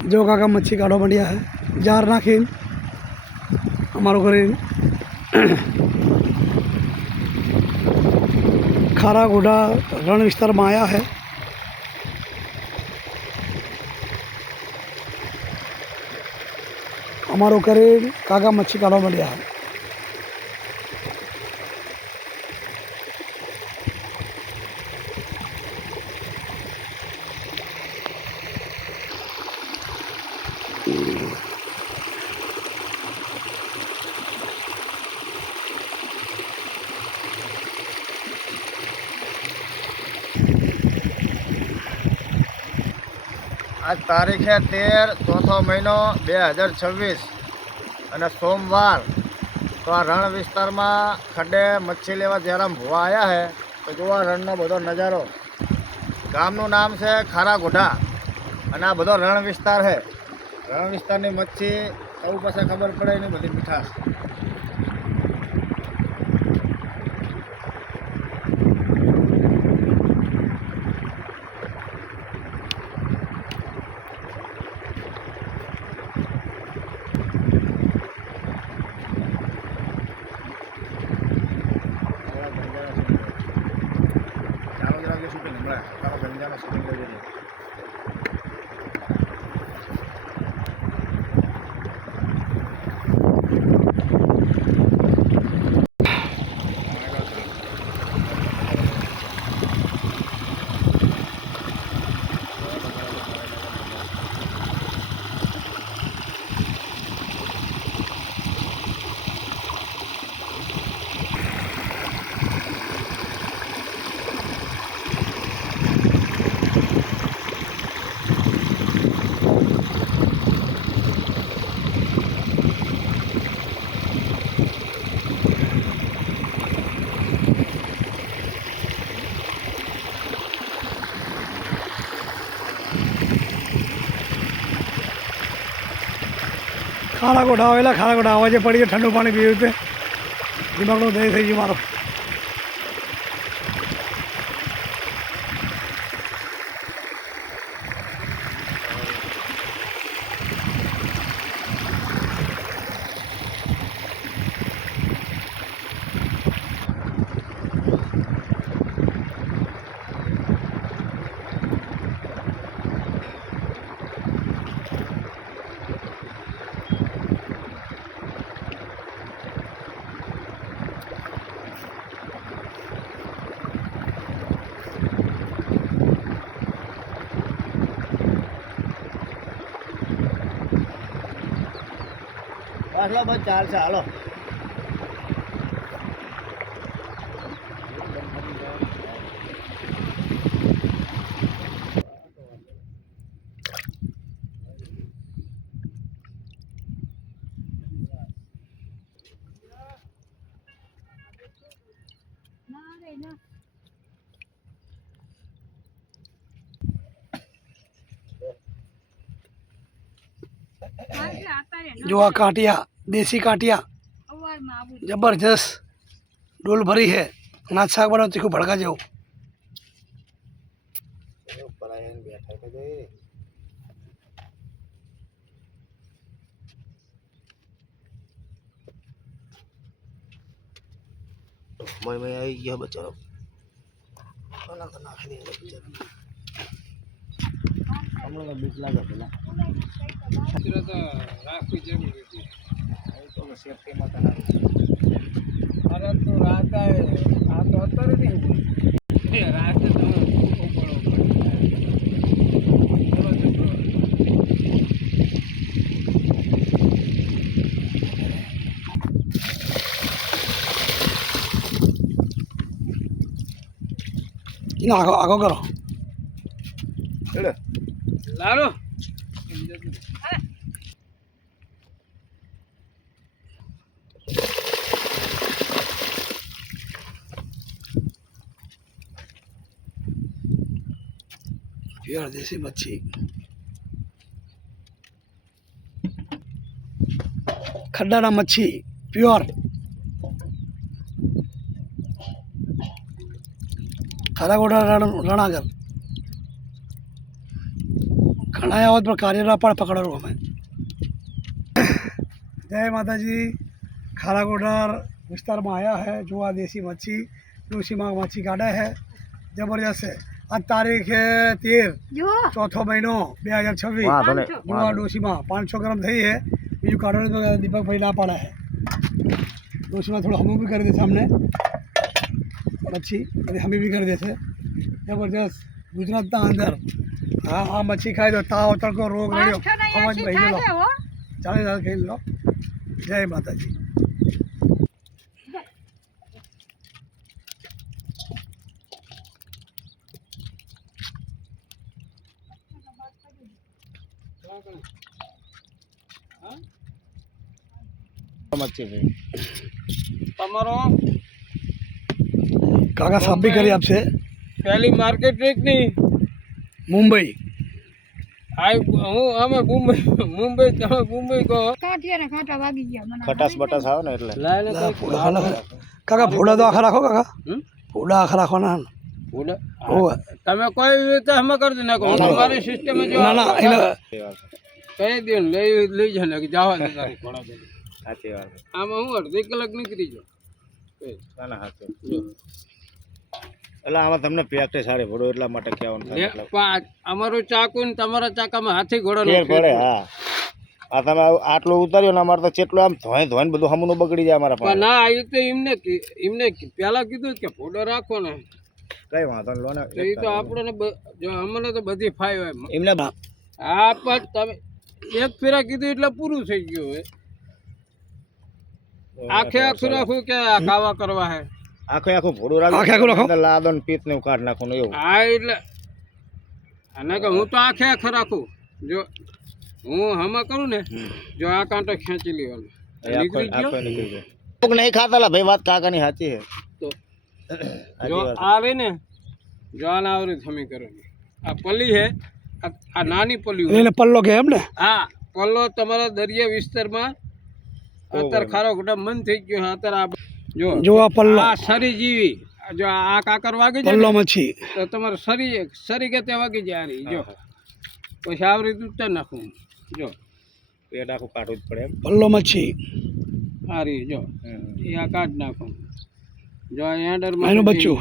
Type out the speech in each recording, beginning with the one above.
जो काका मच्छी काढ़ो बढ़िया है जार नाखीन अमारो घरे खारा घोड़ा रण विस्तार में आया है। अमारो घरे काका मच्छी काढ़ो बढ़िया है। आज तारीख है 13 चौथो महीनो 2026 અને સોમવાર। તો આ રણ વિસ્તારમાં ખડે મચ્છી લેવા જ્યારે ભૂવા આવ્યા છે તો જોવા રણનો બધો નજારો। ગામનું નામ છે ખારા ગોઢા અને આ બધો રણ વિસ્તાર છે। રણ વિસ્તારની મચ્છી સૌ પાસે ખબર પડે એની બધી મીઠાશ। खारा गोढ़ा आवेला खारा गोढ़ा आवाजे पड़ी ठंडू पानी पीवे पे दिमाग नो दही थी मारो। હાલો બસ ચાલશે હાલો। जो आ काटिया देसी काटिया जबरदस्त डोल भरी है। नाच शाक बनाओ तीखू भड़का जाओ। मैं आई गया बच्चा हम लोग बीच लगा पेला तो सेफ्टी मत ना। अरे तो रात है आ तो अंदर नहीं रात तो आगो आगो करो लालो प्योर देसी मच्छी खड्डाना मच्छी प्योर खारा गोढ़ा रणागर આયા હોત પણ કાર્યના પણ પકડવાનું અમે. જય માતાજી. ખારાગોડાર વિસ્તારમાં આવ્યા है जो आ देसी मच्छी डोशीमा मच्छी काढ़े है जबरदस्त है. आज तारीख है 13 चौथो महीनो 2026 जो आ डोशीमा 500 ग्राम થઈ है બીજું કાઢવાનું દીપકભાઈ ના પાડે है. ડોશીમાં થોડું હમી બી કરી દેશે અમને મચ્છી અને હમી બી કરી દેશે જબરદસ્ત. ગુજરાતના અંદર આ મચ્છી ખાઈ દો તાવ તડકો રોગ રેડ્યો અવાજ ભાઈ લો 40,000 ખાઈ લો. જય માતાજી. તમારો કાકા સાફ બી કરી આપશે. પહેલી માર્કેટ રેટ ની મુંબઈ હું અમે મુંબઈ તમે મુંબઈ કહો ખટાસ બટાસ આવે ને એટલે કાકા ફોડા તો આખા રાખો કાકા. ફોડા આખા રાખવાના. તમે કોઈ રીતે અમે કરી નાખો તમારી સિસ્ટમ ના ના એને કહી દો ને લઈ જાય ને જવા દે તારી ઘોડા દે. સાચી વાત. આમાં હું અડધી કલાક નીકળી જાઉં. ના ના સાચું. એટલે આમાં તમને પ્રેક્ટિસ સારી ભરો એટલા માટે કહેવાનું. અમારું ચાકુ ને તમારા ચાકામાં હાથી ઘોડો પડે. હા આ તમે આટલું ઉતાર્યો ને અમારે તો કેટલું આમ ધોઈને બધું હમનું બગડી જાય અમારા પાસે. ના એ તો એમને પેલા કીધું કે ફોટો રાખો ને કઈ વાંધો લો ને એ તો આપણે જો અમને તો બધી ફાય હોય એમને. હા પણ તમે એક ફેરા કીધું એટલે પૂરું થઈ ગયું હવે. આખે આખું રાખું કે ખાવા કરવા હે આખું ભોળું રાખો લાદો ને પીત ને કાઢ નાખું એવું. હા એટલે અને કે હું તો આખે આખે રાખું. જો હું હમા કરું ને જો આ કાંટો ખેંચી લેવાનો નીકળી ગયો નહીં ખાતા ભાઈ. વાત કાકાની સાચી છે. તો જો આવે ને જો આના આવરી થમી કરો. આ પલ્લી હે આ નાની પલ્લી એને પલ્લો કે એમ ને. હા પલ્લો તમારા દરિયા વિસ્તારમાં અત્યારે ખારો ઘોડા મન થઈ ગયો. અત્યારે જો આ પલ્લો આ સરી જીવી જો આ કાકર વાગી જાય પલ્લો મચ્છી તો તમારે સરી કે તે વાગી જાય. આ જો પછી આવરી ઉતાર નાખું. જો પેટ આખું કાઢવું જ પડે એમ. પલ્લો મચ્છી આ રહી જો એ આ કાઢ નાખું. જો આ એન્ડરમાં એનું બચ્ચું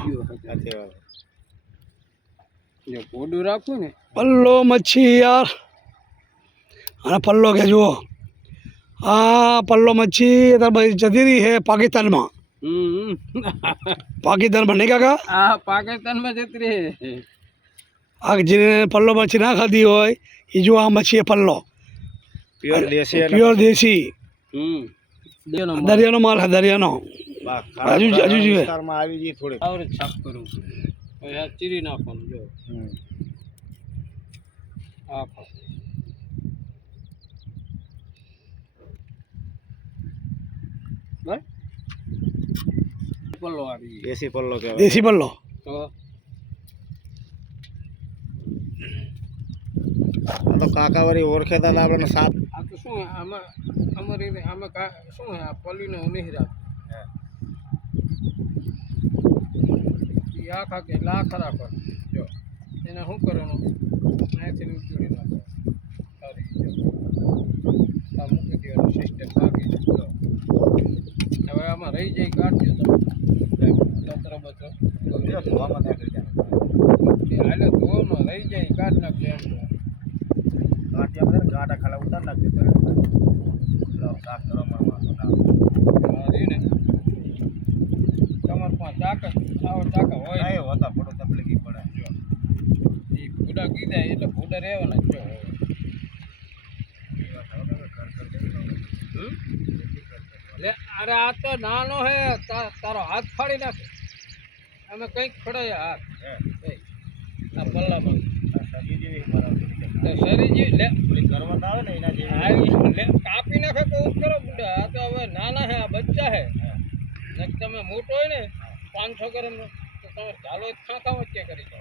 જો પોડું રાખું ને પલ્લો મચ્છી યાર. અને પલ્લો કે જુઓ આ પલ્લો મચ્છી જતી રહી है પાકિસ્તાનમાં. પાકિસ્તાનમાં નહીં કાકા. હા પાકિસ્તાનમાં જતી રહી. આ જેને પલ્લો મચ્છી ના ખાધી હોય એ જો આ મચ્છી પલ્લો પ્યોર દેશી. દરિયાનો માલ છે દરિયાનો. હજુ જોઈએ આવી જઈએ થોડી આવરે છાપ કરું પછી આ ચીરી નાખવાનું. જો આ ખાઓ બસ પલ્લો આવી દેશી પલ્લો કહેવાય. દેશી પલ્લો તો તો કાકાવાળી ઓળખેતા હતા આપણને સાત. આ તો શું આમાં અમારી આમાં શું આ પલ્લીનો નહીં રાખ આખા કે લાખા રાખો. જો એને શું કરવાનું અહીંથી ઉચડી નાખો. આ મૂકી દેવાનું સિસ્ટમ બાકી. જો હવે આમાં રહી જાય કાઢજો તમે બતરો હાલે ધોવામાં રહી જાય કાઢ નાખજો એમ. ગાડા ખાલા ઉતાર નાખજો સાફ કરવામાં ને તમારે પાસે ચાકા આવો ચાકા હોય હોતા પડો તકલીફ પડે. જો એ ભૂડા કીધા એટલે ભૂડા રહેવાના જો. લે અરે આ તો નાનો હે તારો હાથ ફાડી નાખે. અમે કંઈક ફડાયા હાથ આ પલ્લામાં શરીર લે કરવા આવે ને એના જેવી લે કાપી નાખે તો કરો બુડા. આ તો હવે નાના હે આ બચ્ચા હે. તમે મોટો હોય ને 500 ગ્રામ તો તમે ચાલો ખાખા વચ્ચે કરી દો.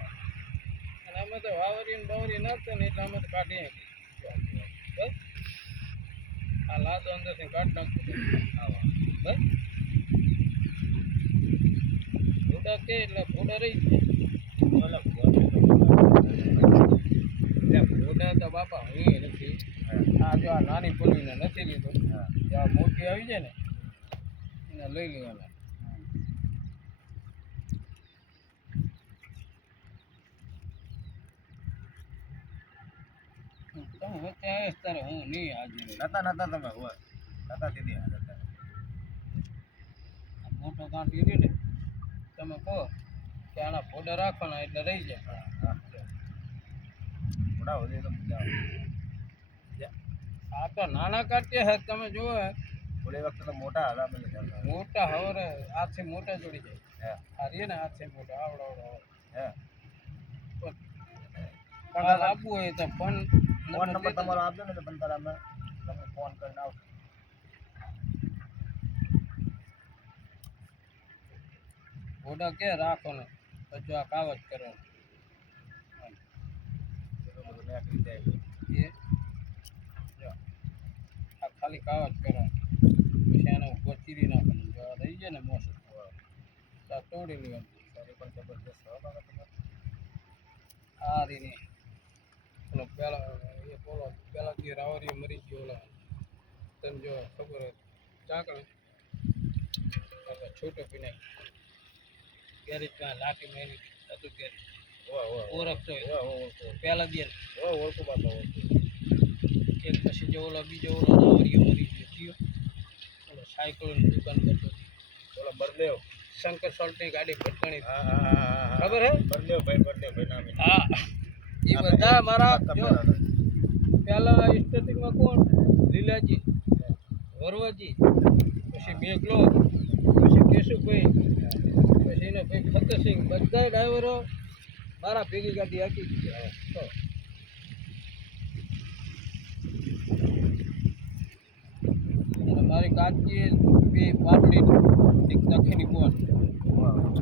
અને અમે તો વાવરી બાવરી નાખતો ને એટલે અમે તો કાઢી નાખીએ. બસ આ લાદો અંદરથી કાઢ નાખતો બસ ભૂડા કે એટલે ભૂડા રહી જાય. ઘોડા તો બાપા હું નથી. આ જો આ નાની પોલીને નથી લીધો, જ્યાં મોટી આવી જાય ને એને લઈ લેવાના. તમે વચ્ચે આવે તારે હું નહીં હાજર નતા તમે હોય નતા દીધી આ મોટો કાંટ લીધો ને તમે કહો કે આના ફોડા રાખવાના એટલે રહી જાય. થોડા વધે તો મજા આવે. આ તો નાના કાંટિયા હે, તમે જુઓ થોડી વખત તો મોટા હતા મને ધ્યાન. મોટા હવરે હાથથી મોટા જોડી જાય. હે આ રે ને હાથથી મોટા આવડો હે કાલ આપવું હોય તો ફોન ફોન નંબર તમારો આપજો ને તો બંધારામાં તમે ફોન કરીને આવજો. ઘોડા કે રાખો ને પછી આ કાવત કરો બધું નાખી જાય. એ જો આ ખાલી કાવત કરો પછી એનો ઉભો ચીરી નાખવાનું. જો આ રહી જાય ને મોસમ તો આ તોડી લેવાનું. તારી પણ જબરદસ્ત હો બાબા તમારે. આ રીને ઓલો પેલા જે રાવરીએ મરી ગયો ઓલા તમે જો ખબર હોય ચાકડે છોટો પીને ગેરેજ માં લાઠી મેલી હતું ગેરેજ ઓળખતો પેલા દે ઓળખું બાબા ઓળખું. એક પછી જે ઓલો બીજો ઓલો રાવરીએ મરી ગયો ઓલો સાયકલની દુકાન કરતો ઓલો બરદેવ શંકર સોલ્ટની ગાડી ભટકાણી. હા હા હા ખબર હે બરદેવ ભાઈ નામે. હા એ બધા મારા જો પહેલા સ્ટાર્ટિંગમાં કોણ લીલાજી વરવાજી પછી મેઘલો પછી કેશુભાઈ પછી એનો ભાઈ ફતેહસિંહ બધા ડ્રાઈવરો મારા ભેગી ગાડી હાકી દીધી. તો અને મારી કાચી બે પાટડી એક દક્ષિણી બોન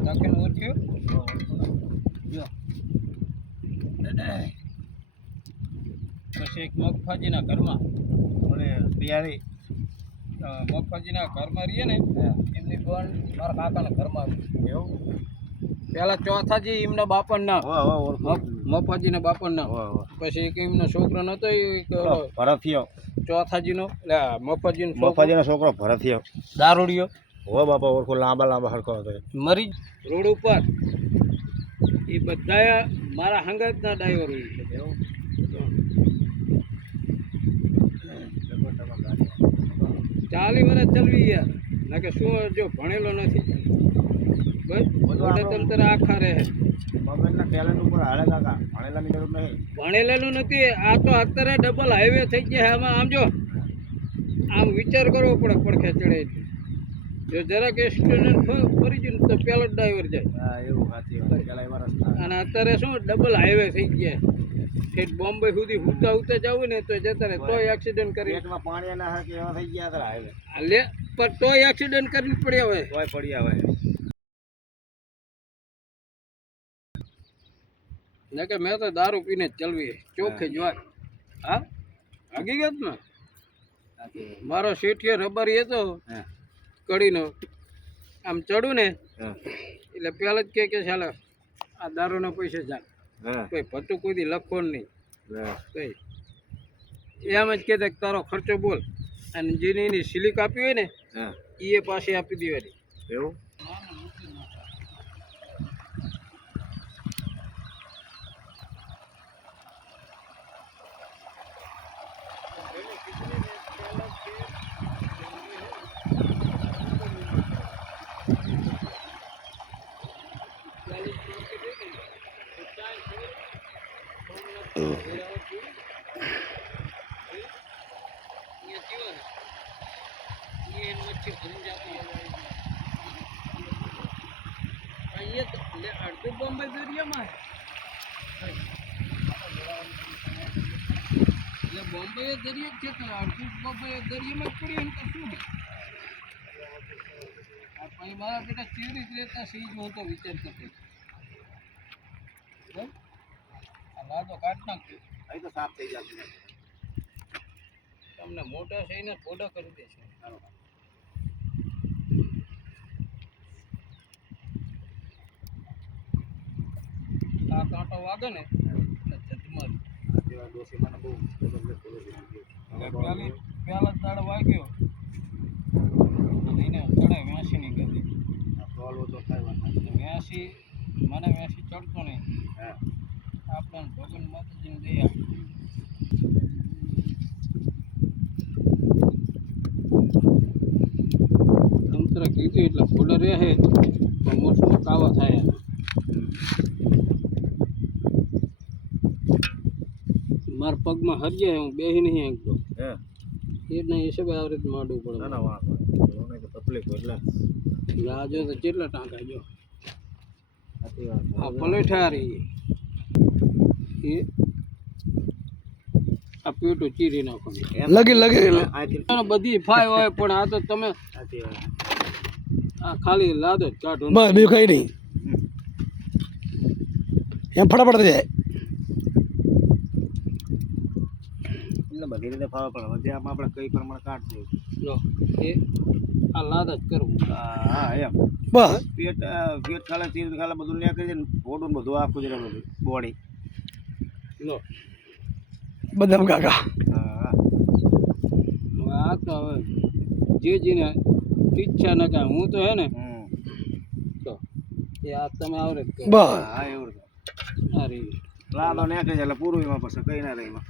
દક્ષિણ ઓળખ્યું જો પછી એક મગફાજીના ઘરમાં ઓલે બિહારી મગફાજીના ઘરમાં રહીએ ને એમની બોન મારા કાકાના ઘરમાં આવી. એવું પેલા ચોથાજી એમના બાપણના ઓળખું. મફાજીના બાપણના પછી એક એમનો છોકરો નતો ભરથિયો ચોથાજીનો એટલે મફાજીનો મફાજીનો છોકરો ભરથિયો દારૂડિયો હો બાપા ઓળખું. લાંબા હરખો હતો. મરી રોડ ઉપર એ બધા મારા હંગાતના ડ્રાઈવર હોય છે. ચાલી વર્ષ ચલવી યાર ના કે શું જો ભણેલો નથી બસ મોટે તંત્ર આખા રહે. મગજના ટેલેન્ટ ઉપર હાલે કાકા ભણેલાની જરૂર નહીં. ભણેલાનું નથી. આ તો અત્યારે ડબલ હાઈવે થઈ ગયા. આમાં આમ જો આમ વિચાર કરવો પડે પડખે ચડે એટલે. જો જરાક એક્સિડન્ટ ફરી ગયું તો પેલો ડ્રાઈવર જાય. હા એવું સાચી વાત. પેલા એવા રસ્તા અને અત્યારે શું ડબલ હાઈવે થઈ ગયા. ઠેઠ બોમ્બે સુધી ઉતા જવું ને તો જતા રહે તોય એક્સિડન્ટ કરી પેટમાં પાણી ના કે એવા થઈ ગયા હતા હાઈવે. લે પણ તોય એક્સિડન્ટ કરી પડ્યા હોય. કોઈ પડી આવે ને કે મેં તો દારૂ પીને જ ચલવી ચોખ્ખી જ વાત. હા હકીકતમાં મારો શેઠિયો રબારી હતો કડીનો આમ ચડું ને એટલે પહેલા જ કે ચાલે આ દારૂના પૈસે ચાલ કોઈ ભટ્ટું કોઈથી લખો નહીં કઈ એમ જ કહેતા કે તારો ખર્ચો બોલ અને જેને એની સિલિક આપી હોય ને એ પાછી આપી દેવાની. એવું અડધું બોમ્બે દરિયામાં એટલે બોમ્બે દરિયો જ છે તો અડધું બોમ્બે દરિયામાં જ પડ્યું તો શું પછી મારા બેટા કેવી રીતે રહેતા સી હું તો વિચાર કરતો આ લાદો કાઢ નાખ્યો અહીં તો સાફ થઈ જશે. તમને મોટા થઈને ફોટો કરી દેશે. આ કાંટો વાગે ને એટલે જજમાર પેલા દાડ વાગ્યો અને એને ચડે 82 ની ગતિ 82 મને 82 ચડતો નહીં આપણે ભગવાન માતાજીની દયા તંત્ર કીધું એટલે ફોડર રહે તો મોટો કાવો થાય મારા પગમાં હરજે હું બેહી નહીં શકતો એના હિસાબે આવી રીતે માંડવું પડે તકલીફ એટલે રાજો તો કેટલા ટાંકા જો આ પલેઠા રહી એ આ પેટો ચીરી નાખવાનું લગી બધી ફાય હોય પણ આ તો તમે આ ખાલી લાદો જ કાઢો બસ બીજું કઈ નહીં એમ ફટાફટ થઈ જાય એટલે બધી રીતે ફાવવા પડે વચ્ચે આમાં આપણે કઈ પ્રમાણે કાઢ દઈએ લો એ આ લાદ જ કરવું હા એમ બસ પેટ પેટ ખાલે તીર ખાલે બધું નીકળી જાય ફોડું બધું આખું જ બધું બોડી લો બદામ કાકા હા હવે આ તો હવે જે જેને ઈચ્છા ન કાંઈ હું તો હે ને તો એ આ તમે આવરે જ કરો બસ હા એવું આ રહી લાદો નીકળી જાય એટલે પૂરું એમાં પછી કઈ ના રહે એમાં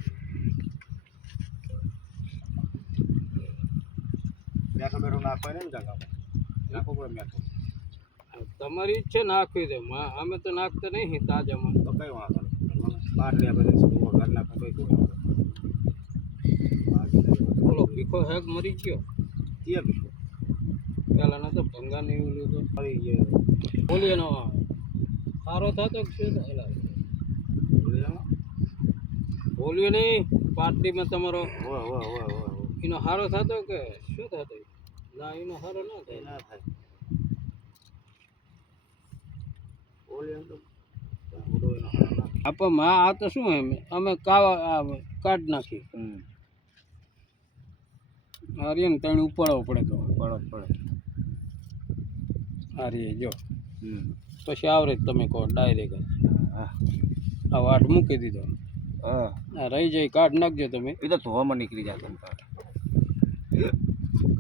મેઠો બેઠો નાખવાય ને કાકા નાખવું પડે મેઠો તમારી ઈચ્છા નાખવી દે અમે તો નાખતા નહીં તાજામાં તો કઈ વાંધો નહીં બાર લે બધા ઘર નાખવું કઈ શું બોલો ભીખો હેક મરી ગયો કે બીજું પેલા ના તો ભંગા ને એવું લીધું મરી ગયો બોલીએ નો સારો થતો કે શું થયેલા બોલ્યો નહીં પાર્ટીમાં તમારો એનો સારો થતો કે શું થતો ના એનો સારો ના થાય ના થાય આપણ આ તો શું અમે કાવા કાઢ નાખી આર્યન તણ ઉપાડવો પડે તો પડે આર્ય જો પછી આવરે તમે કહો ડાયરેક્ટ હા આ વાટ મૂકી દીધો હા આ રહી જાય કાઢ નાખજો તમે એ તો ધોવામાં નીકળી જાય તમ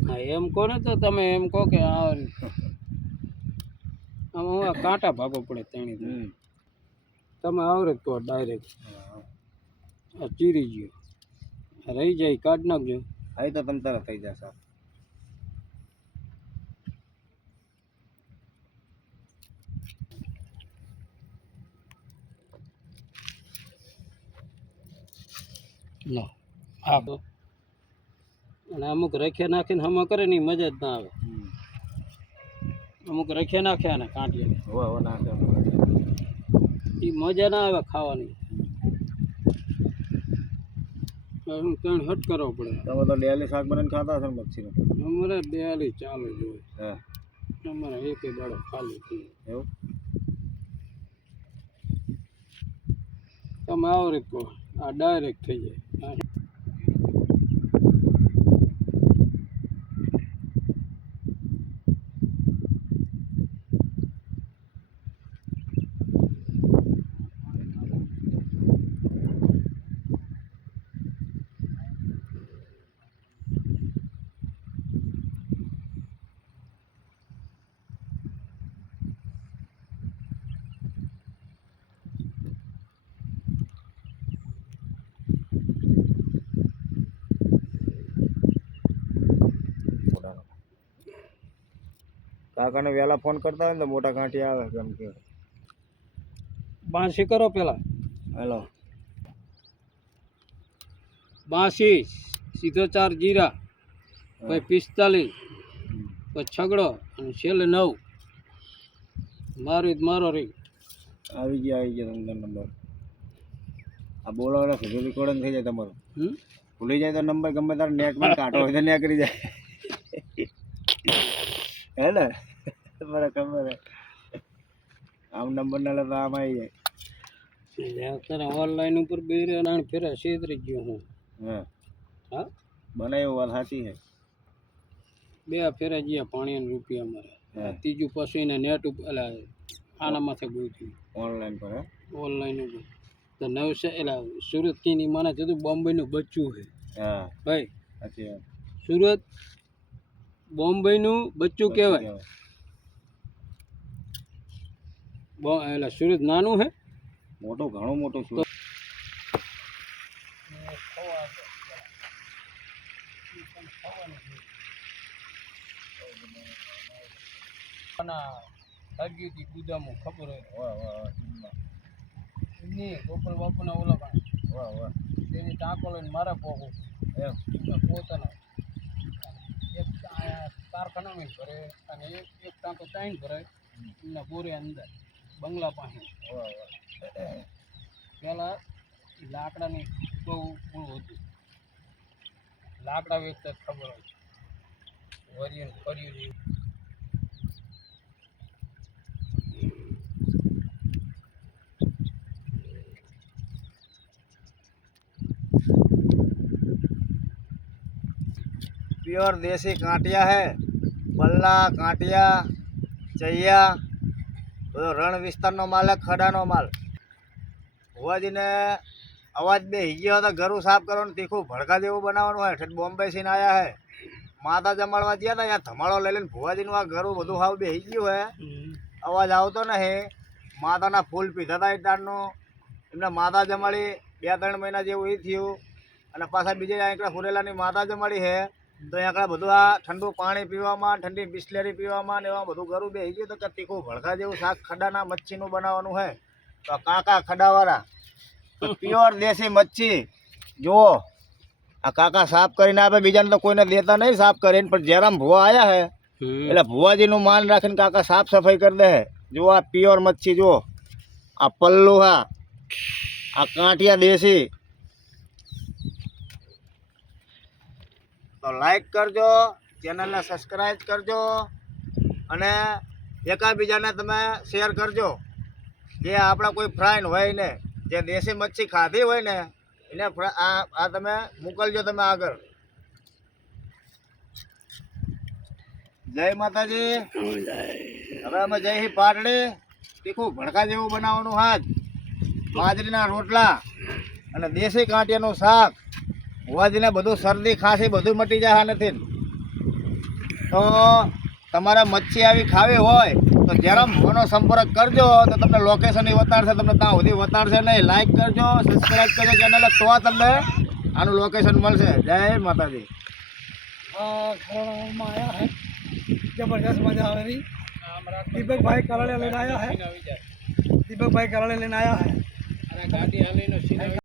હા એમ કહો ને તો તમે એમ કહો કે આ આમાં કાંટા ભાગો પડે તેણી તમે આવરે જ કહો ડાયરેક્ટ આ ચીરી ગયો રહી જાય કાઢ નાખજો હા તો તમ તારે થઈ જશે લો હા અને અમુક રખ્યા નાખીને હમા કરે ને ઈ મજા જ ના આવે અમુક રખ્યા નાખ્યા ને કાંટીને હો નાખે એ મજા ના આવે ખાવાની ત્રણ હટ કરવો પડે તમે તો ડેલી શાક બનાવીને ખાતા હશો ને મચ્છીનું અમારે ડેલી ચાલુ જ હોય હા અમારે એક દાડો ખાલી થઈ એવું તમે આવરે કહો આ ડાયરેક્ટ થઈ જાય કાકાને વહેલા ફોન કરતા હોય ને તો મોટા કાંઠી આવે કેમ કે બાંસી કરો પેલા હેલો બાંસી સીધો 4 જીરા પછી 45 પછી છગડો અને છેલ્લે 9 મારો રહી આવી ગયો તમને નંબર આ બોલો એટલે સીધું રેકોર્ડિંગ થઈ જાય તમારું ભૂલી જાય તો નંબર ગમે તારે નેટમાં કાઢો હોય તો નીકળી જાય હે ને તમારે ખબર હે આમ નંબર ના લે તો આમ આવી જાય અત્યારે ઓનલાઈન ઉપર બે ફેરા છેતરી ગયો હું હા બનાવ્યો વાત સાચી છે 2 ફેરા ગયા પાણીના રૂપિયા મારે ત્રીજું પછી એને નેટ ઉપર આના માથે ગયું ઓનલાઈન પર હે ઓનલાઈન ઉપર તો એટલે સુરત ની માને જતું બોમ્બે નું બચ્ચું છે હા ભાઈ સાચી વાત. સુરત બોમ્બે નું બચ્ચું કહેવાય એટલે સુરત નાનું છે મોટું ઘણું મોટું શું ગુદામું ખબર હોય વાહ વાહ એમની ગોપાલ બાપુના ઓલા પણ વાહ વાહ તેની ટાંકો લઈને મારે પોગું એમ પોતાના એક કારખાનામાં ભરે અને એક ટાંકો ત્રણ ભરે એમના બોરે અંદર બંગલા પાસે વાહ વાહ પહેલાં લાકડાની બહુ બહુ હતું લાકડા વેચતા જ ખબર હોય વરિયું ફર્યું જેવું प्योर देसी कांटिया है पल्ला कांटिया चैया બધો રણ વિસ્તારનો માલ છે ખડાનો માલ ભુવાજીને અવાજ બે હિગ્યો હતો ઘરું સાફ કરવાનું તીખું ભડકા જેવું બનાવવાનું હોય ઠેઠ બોમ્બે થી આયા હે માતા જમાડવા ગયા હતા યાર ધમાડો લઈ લઈને ભુવાજીનું આ ઘરું બધું હાવ બે હિગ્યું હે અવાજ આવતો નહીં માતાના ફૂલ પીધા હતા ઈટાળનું એમને માતા જમાડી 2-3 મહિના જેવું એ થયું અને પાછા બીજે આંકડા ફુરેલાની માતા જમાડી હે તો આંકડા બધું આ ઠંડુ પાણી પીવામાં ઠંડી બિસ્લેરી પીવામાં ને એમાં બધું ઘરું બેસી ગયું તો કે તીખું ભડકા જેવું શાક ખડાના મચ્છીનું બનાવવાનું હે તો કાકા ખડાવાળા પ્યોર દેશી મચ્છી જુઓ આ કાકા સાફ કરીને આપે બીજાને તો કોઈને દેતા નહીં સાફ કરીને પણ જયરામ ભુવા આવ્યા હે એટલે ભુવાજીનું માન રાખીને કાકા સાફ સફાઈ કરી દે જુઓ આ પ્યોર મચ્છી જુઓ આ પલ્લુ હા આ કાંઠિયા દેશી તો લાઈક કરજો ચેનલને સબસ્ક્રાઈબ કરજો અને એકાબીજાને તમે શેર કરજો જે આપણા કોઈ ફ્રાઈન હોય ને જે દેશી મચ્છી ખાધી હોય ને એને આ તમે મોકલજો તમે આગળ જય માતાજી હવે અમે જઈ પાટડી તીખું ભડકા જેવું બનાવવાનું હાથ બાજરીના રોટલા અને દેશી કાંટિયાનું શાક ભુવાજીને બધું શરદી ખાંસી બધું મટી જાય નથી તો તમારે મચ્છી આવી ખાવી હોય તો જરા મોનો સંપર્ક કરજો તો તમને લોકેશન બતાડશે તમને ત્યાં સુધી બતાડશે નહીં લાઈક કરજો સબસ્ક્રાઈબ કરજો ચેનલ તો તમને આનું લોકેશન મળશે જય માતાજી ઘરમાં આયા હે જબરદસ્ત મજા આવે રહી दीपक भाई कराड़े लेने आया है दीपक भाई कराड़े लेने आया है અને ગાડી હાલીને સીધા